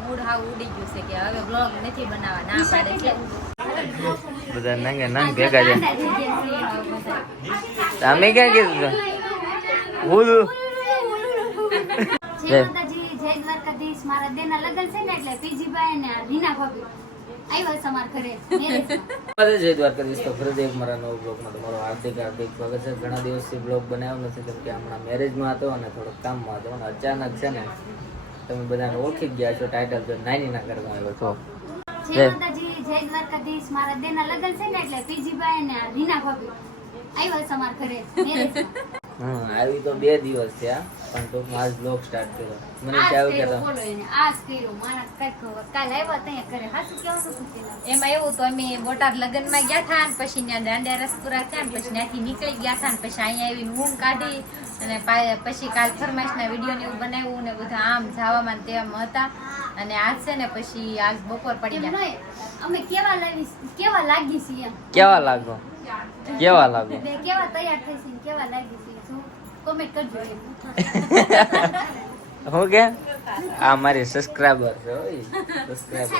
Mood હાવ ઉડી ગયું છે કે હવે બ્લોગ નથી બનાવવા, ના પાડે છે બધા નંગે નંગ ભેગા છે. તમે ક્યાં કીધું હું જય માતાજી, જય દ્વારકાધીશ. મારા દેના લગન છે ને એટલે પીજીભાઈ ને રીના ભાભી આવ્યા છે અમારા ઘરે મેરેજ. જય દ્વારકાધીશ. તો ફરી એક મારા નવો બ્લોગમાં તમારું હાર્દિક સ્વાગત છે. ઘણા દિવસથી બ્લોગ બનાવ્યો નથી કેમ કે હમણાં મેરેજમાં હતો અને થોડોક કામમાં હતો અને અચાનક છે ને તમે બધાને ઓળખી જ ગયા છો ટાઇટલ જો નાની ના કરવા આવ્યો છો. જય માતાજી, જય દ્વારકાધીશ. મારા દેના લગન છે ને એટલે પીજીભાઈ ને રીના ભાભી આવ્યા છે અમારા ઘરે મેરેજ. આવી તો 2 દિવસ થયા પણ ટૂંકમાં આજ બ્લોગ સ્ટાર્ટ કર્યો. મને ચાવ્યું કે બોલો એને આજ કર્યો મારા કઈ ખબર કાલ આવ્યા ત્યાં ઘરે હાસુ કેવું હતું. એમાં એવું તો અમે બોટાદ લગ્નમાં ગયા હતા ને પછી ત્યાં દાંડિયા રસ પૂરા થયા ને પછી ત્યાંથી નીકળી ગયા હતા ને પછી અહીંયા આવીને ઊંઘ કાઢી અને પછી કાલ ફરમાઈશના વિડીયો ને એવું બનાવ્યું ને બધા આમ જાવામાં ને તેવામાં હતા અને આજ છે ને પછી આજ બપોર પડી ગયા. અમે કેવા લાગી છીએ કેવા લાગો કેવા લાગો કેવા તૈયાર થઈ છે કેવા લાગી છીએ કોમેન્ટ કરજો. હું કે આ મારી સબસ્ક્રાઇબર છે ઓય સબસ્ક્રાઇબર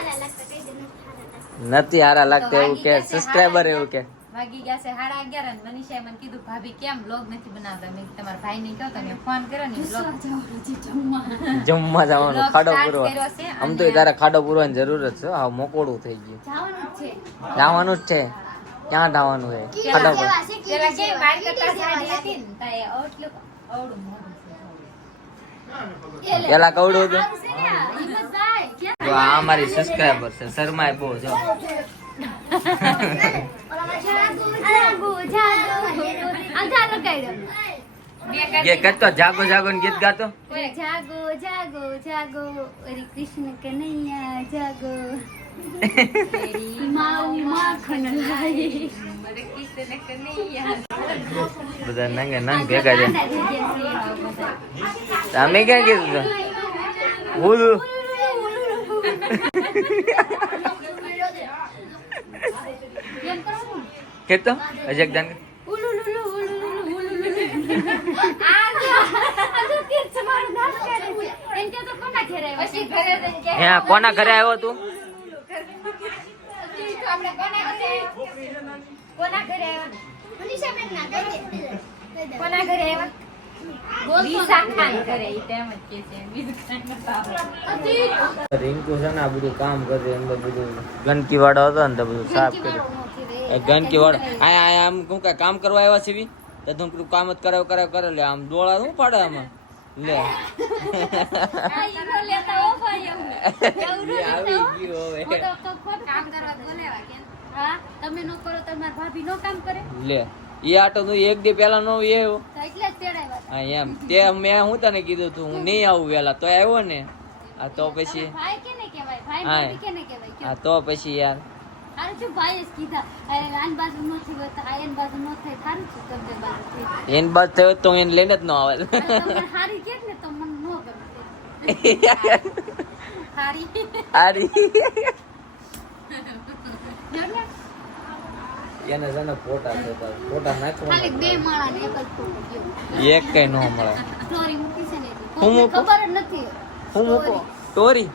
નથી હારા લાગતા એવું કે સબસ્ક્રાઇબર એવું કે વાગી ગયા છે 11:30 અને મનીષાએ મને કીધું ભાભી કેમ બ્લોગ નથી બનાવતા. મેં તમારા ભાઈ ને કહો તમે ફોન કર્યો ને બ્લોગ જમવા જવાનું ખાડો પૂરો આમ તો તારે ખાડો પૂરવાની જરૂર જ છે. હા મોકોડું થઈ ગયું જવાનું જ છે. ક્યાં જવાનું છે ખાડો પૂરો પેલા કે બાર કરતા સાડી હતી ને તાય આટલું આવડું મોઢું પેલા કવડું હતું તો આ અમારી સબસ્ક્રાઇબર છે શર્માય બહુ જો ये करतो जागो जागो गीत गातो જાગો જાગો જાગો અરે કૃષ્ણ કનૈયા જાગો માઉ માખણ લાઈ બધા નંગે નંગ ભેગા છે. તમે ક્યાં કીધું હું કેતો અજક દાન કોના ઘરે આવ્યો તું કોના ઘરે આવ્યા વિશા ખાન ઘરે ઈ તેમ જ કે છે વિશા ખાન રિંકુ છે ને આ બધું કામ કરે એમ બધું ગંદકી વાળો હતો ને તો બધું સાફ કર્યું. ગંદકી વાળો આયા આમ શું કઈ કામ કરવા આવ્યા છે તો તું પેલું કામ જ કરે લે આમ ડોળા શું પાડે આમાં લે આવી ગયું હવે કામ કરવા બોલેવા કેમ હા તમે નો કરો તમાર ભાભી નો કામ કરે લે ઈ આટો તું એક દી પેલા નો આવ્યો તો એટલે જ તેડાવ્યા હા એમ તે મેં હું તને કીધું તું હું નહીં આવું વેલા તો આવ્યો ને આ તો પછી ભાઈ કેને કહેવાય ભાઈ હા. ભાભી કેને કહેવાય હા તો પછી યાર તારું શું ભાઈ જ કીધા આન બાજુ નથી હોતા આયન બાજુ નો થાય તારું શું ગમે બાજુ થાય એન બાદ થયો તો એને લઈને જ ન આવે તમને હારી કે ને તો મને નો ગમે હારી આરી એને છે ને ફોટા ખાલી નાખવા બે માળા ને એક જ ફોટો ગયો એક કઈ ન મળે સ્ટોરી મૂકી છે ને હું મૂકું? ખબર જ નથી હું મૂકો સ્ટોરી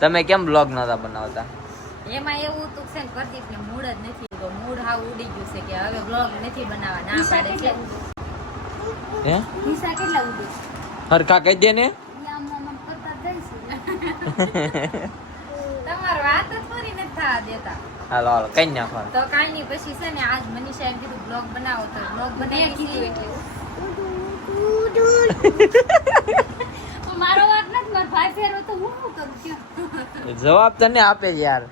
તમે કેમ બ્લોગ નતા બનાવતા એમાં એવું હતું છે ને પ્રદીપ ને મૂડ જ નથી તો મૂડ હાવ ઉડી ગયું છે કે હવે બ્લોગ નથી બનાવવા, ના પાડે છે. હે નિશા કેટલા ઉડે હરખા કહી દે ને આમ આમ કરતા જઈશું તમારો વાત જ થોડી નથી થવા દેતા. હાલો હાલો કઈ નાખો તો કાઈ નહીં પછી છે ને આજ મનીષા એમ કીધું બ્લોગ બનાવો તો બ્લોગ બનાવી કીધું એટલે મારો વાત નથી મારો ભાઈ ફેરવો તો હું શું કરું છું જવાબ તને આપે યાર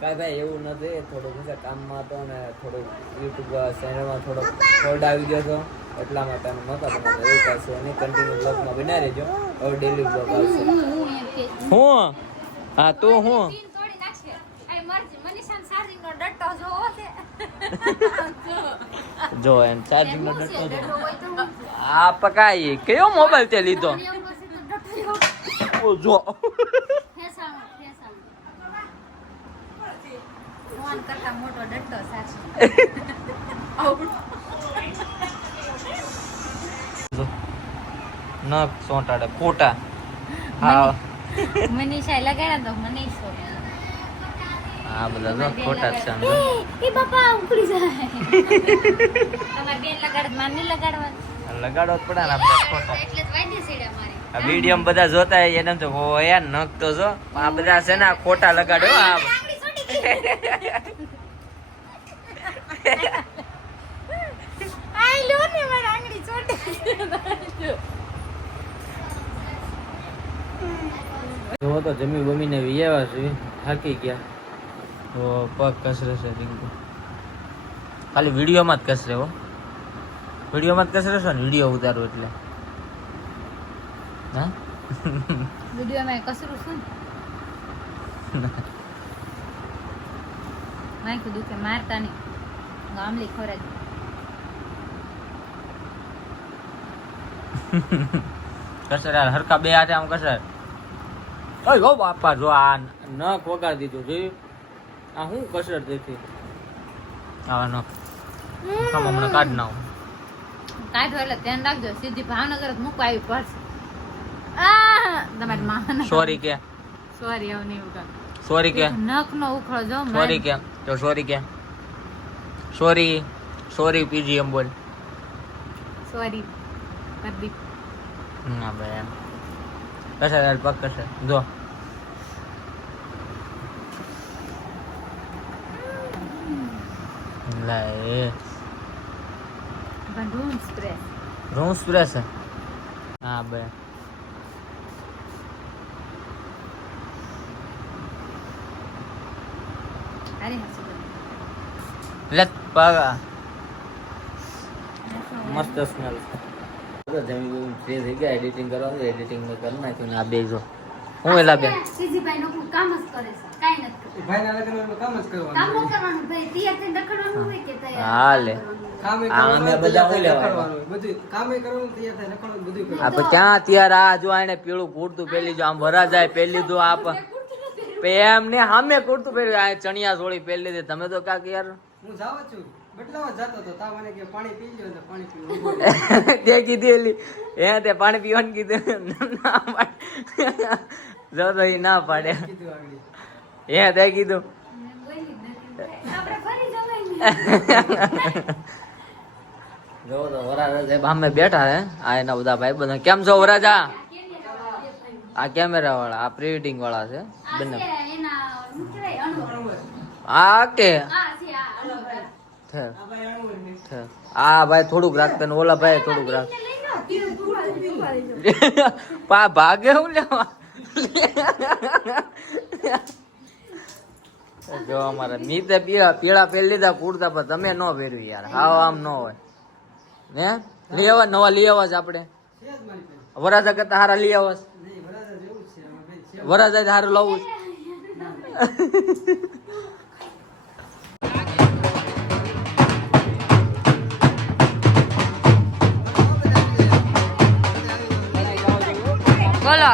કાઈ ભાઈ એવું નથી થોડું બીજા કામમાં હતો ને થોડું યુટ્યુબ ચેનલમાં થોડો ફોલ્ડ આવી ગયો હતો એટલા માટે અમે નહોતા બનાવતા. એવું કાંઈ છે નહીં કન્ટિન્યુ બ્લોગમાં બના રહેજો હવે ડેલી બ્લોગ આવશે. હું એમ કે હું હા તું હું પીન તોડી નાખશે. આ મનીષાનો ચાર્જિંગનો ડટ્ટો જોવો છે. જો એમ ચાર્જિંગ નો ડટ્ટો ડટ્ટો જો હોય તો હું આ પકાઈ કયો મોબાઈલ તે લીધો એમ કરશે તો ડટ્ટો ઓ જો ફેસાણો ફોન કરતા મોટો ડટ્ટો સાચો. નખ સોંટાડે ખોટા હા મનીષા લગાડ્યા તો મનીષો આ બધા તો ખોટા જ છે એ બાપા ઉપડી જાય તમારે બેન લગાડે માર નહીં લગાડવા લગાડો જ પડે ને આપણે ખોટા એટલે જ વાયદે સીડે મારી આ વિડીયો માં બધા જોતા હોય એને તો ઓ યાર નખ તો જો આ બધા છે ને આ ખોટા લગાડ્યો આ આંગળી છોટી ગઈ આઈ લો ને મારી આંગળી ચોટે જો તો જમી બમીને વિયાવા છે થાકી ગયા તો પગ કસરે છે રિંકુ ખાલી વિડીયોમાં જ કસરે હો વિડીયોમાં જ કસરે છે ને વિડીયો ઉતારો એટલે હા વિડીયોમાં કસરું શું નાખ્યું દુખે મારતા નહીં ગામલી ખોરાક કસર યાર હરખા બે હાથે આમ કસર ઓય ઓ બાપા જો આ નખ વગાડી દીધું જોયું આ હું કસર દેખી આવા નખ ખામ હમણાં કાઢ નાખું કાઢો એટલે ધ્યાન રાખજો સીધી ભાવનગર જ મૂકવા આવી પડશે આ તમારી માને સોરી કે સોરી એવું નહીં ઉગા સોરી કે નખ નો ઉખડો જો સોરી કે તો સોરી કે સોરી સોરી પીજીએમ બોલ સોરી પરદીપ ના ભાઈ એમ કસર યાર પગ કસર જો લાય પણ રૂમ સ્પ્રે રૂમ સ્પ્રે છે હા ભાઈ અરે હસુ લે પગ મસ્ત સ્મેલ તો જમી ફ્રી થઈ ગયા એડિટિંગ કરવાનું એડિટિંગ મેં કરી નાખ્યું ને આ બે જો હું એલા બે સીજીભાઈ નો કામ જ કરે છે કાઈ નથી ભાઈના લગ્નમાં કામ જ કરવાનું. કામ ન કરવાનું ભાઈ તૈયાર થઈને રખડવાનું હોય કે તૈયાર હા લે કામે આ કરવાનું, અમે બધા તૈયાર ઓલે થઈને વાળા. રખડવાનું. બધું કામે કરવાનું, તૈયાર થઈને રખડવાનું, બધું કરવાનું. આપણે ક્યાં ત્યારે આ જો આને પીળું કુર્તું પહેરી જો આમ વરા જાય પહેરી લીધું આપ એમ ને સામે કુર્તું પહેર્યું આ ચણિયા ચોળી પહેરી લીધી તમે તો કાક યાર હું જાવ જ છું. બદલાવા જતો હતો. તા મને કે પાણી પી લ્યો એટલે પાણી પીવું. તે કીધી એલી તે પાણી પીવાનું કીધું ના પાડે. જો તો ઈ ના પાડે કીધું આગળ. તે કીધું બોલી જ નથી આપણે ફરી જવાય ને જો તો વરાજા સાહેબ અમે બેઠા હે આ એના બધા ભાઈ બધા કેમ છો વરાજા આ કેમેરા વાળા આ પ્રી વેડિંગ વાળા છે આ બંને છે એના શું કહેવાય અણુ આ કે આ છે આ અણુ છે. છે. આ ભાઈ થોડુંક રાખતા ને ઓલા ભાઈ થોડુંક રાખ પા ભાગે હું લેવા જો અમારા મીતે પીળા પહેરી લીધા કુર્તા પર તમે ન પહેર્યું યાર હાવ આમ ન હોય ને લઈ આવા નવા લઈ આવા છે આપણે છે જ મારી પાસે. વરાજા કરતા હારા લઈ આવા છે. નહીં, વરાજા જેવું જ છે. આમાં ભાઈ છે. વરાજા હારું લાવવું છે. બોલો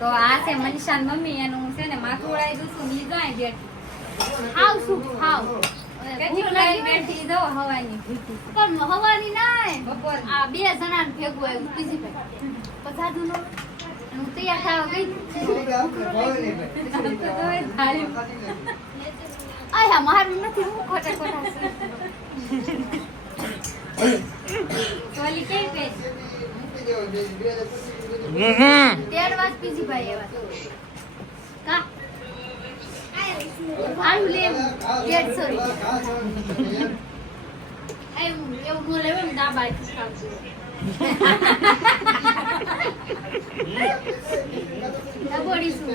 તો આ છે મનીષાન મમ્મી એનું છે ને માથું ઉડાઈ દઉં છું ની જાય બેઠી હાવ શું હાવ ભૂખ લાગી બેઠી જો હવાની ભૂખી છે. પણ હવાની નાય બપોર આ બે જણાને ભેગું આવ્યું પીજીભાઈ પછાડું નો હું તૈયાર થવા ગઈ તો તોય ધાર્યું. આયા મારું નથી હું ખોટા ખોટા તો ઓલી કેવી પેજ તેડવા જ પીજીભાઈ એવા કા આલુ લે 150 રૂપિયા એવું બોલે એમ દાબાઈ ખાવજો દબોડી શું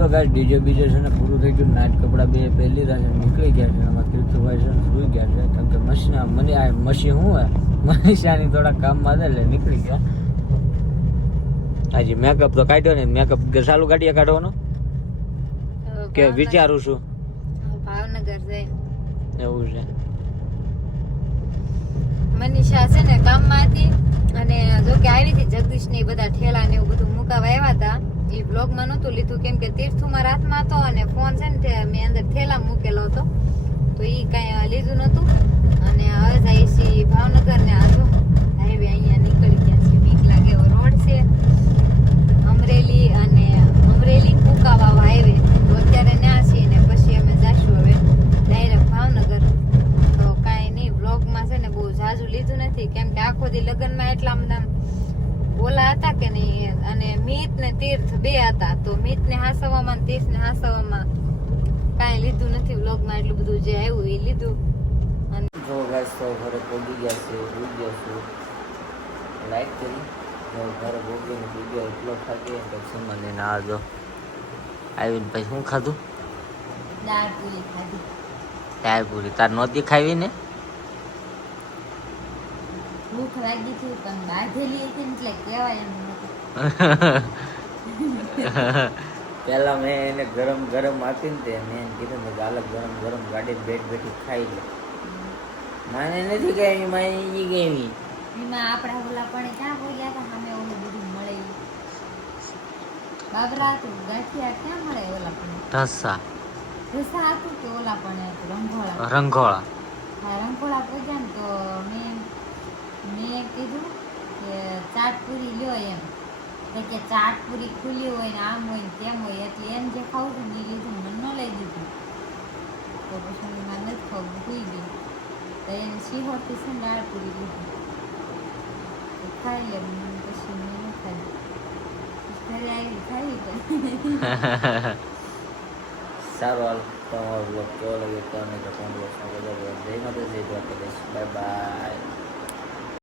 તો ગાઈસ ડીજે બીજે છે ને પૂરું થઈ ગયું. નાઇટ કપડા બે પહેલી રાત નીકળી ગયા છે. આમાં તીર્થભાઈ છે ને સુઈ ગયા છે કેમ કે મશીના મને આ મશી હું હે મનીષાની થોડા કામમાં હતા એટલે નીકળી ગયા. હાજી મેકઅપ તો કાઢ્યો ને. મેકઅપ ચાલુ ગાડીએ કાઢવાનો કે વિચારું છું ભાવનગર જઈ એવું છે. મનીષા છે ને કામમાં હતી અને જો કે આવી હતી જગદીશ ને બધા ઠેલા ને એવું બધું મુકાવા આવ્યા હતા. એ બ્લોગ માં નહોતું લીધું કેમ કે તીર્થુમાં રાતમાં હતો અને ફોન છે ને મેં અંદર થેલા મૂકેલો હતો તો એ કઈ લીધું નતું. અને હવે જાય છે ભાવનગર ને આજો હાઈવે અહીંયા નીકળી ગયા છે. બીક લાગે એવો રોડ છે અમરેલી અને અમરેલી કુકાવા હાઈવે તો અત્યારે ત્યાં છીએ ને પછી અમે જાશું હવે ડાયરેક્ટ ભાવનગર. તો કાંઈ નહીં બ્લોગમાં છે ને બહુ ઝાઝું લીધું નથી કેમ કે આખો દી લગ્નમાં એટલા બધા ઓલા હતા કે નહીં. અને મિત ને તીર્થ બે હતા તો મિત ને હાસવામાં ને તીર્થ ને હાસવામાં કાંઈ લીધું નથી વ્લોગમાં. એટલું બધું જે આવ્યું એ લીધું. અને જો ગાઈસ તો ઘરે પહોંચી ગયા છે. ઉઈ ગયા છું લાઈક કરી જો ઘરે પહોંચીને વિડીયો એટલો થાકી પછી મને ના જો આવીને પછી શું ખાધું? દાળ પૂરી ખાધી. દાળ પૂરી તાર નહોતી ખાવી ને? ભૂખ લાગી હતી પણ બાંધેલી હતી ને એટલે કહેવાય એમ નહોતું. પેલા મેં એને ગરમ ગરમ આપી ને તે મેં એને કીધું કે હાલ ગરમ ગરમ ગાડી બેઠ બેઠી ખાઈ લે. માને નથી ગઈ માને ઈ ગઈ. એમાં આપણા ઓલા પણ ક્યાં બોલ્યા હતા સામે ઓલું બધું મળે બાબરા હતું ગાંઠિયા ક્યાં મળે ઓલા પણ ઢસા ઢસા હતું કે ઓલા પણ હતું રંગોળા. રંગોળા હા રંગોળા પૂજ્યા ને તો મેં કીધું કે ચાટ પૂરી લ્યો એમ તો કે ચાટ પૂરી ખુલ્લી હોય ને આમ હોય ને તેમ હોય એટલે એમ જે ખાવું હતું ને એ લીધું મને ન લઈ દીધું તો પછી મારે નથી ખાવું ખુઈ ગયું તો એને શીહોરથી છે ને દાળ પૂરી લીધી ખાઈ લે પછી મેં ન ખાઈ ઘરે આવી ખાઈ તો સારું હાલ તમારો બ્લોગ કેવો લાગ્યો તો અમે તો કોણ બોક્સમાં બધા જય માતાજી, જય દ્વારકાધીશ. Bye bye.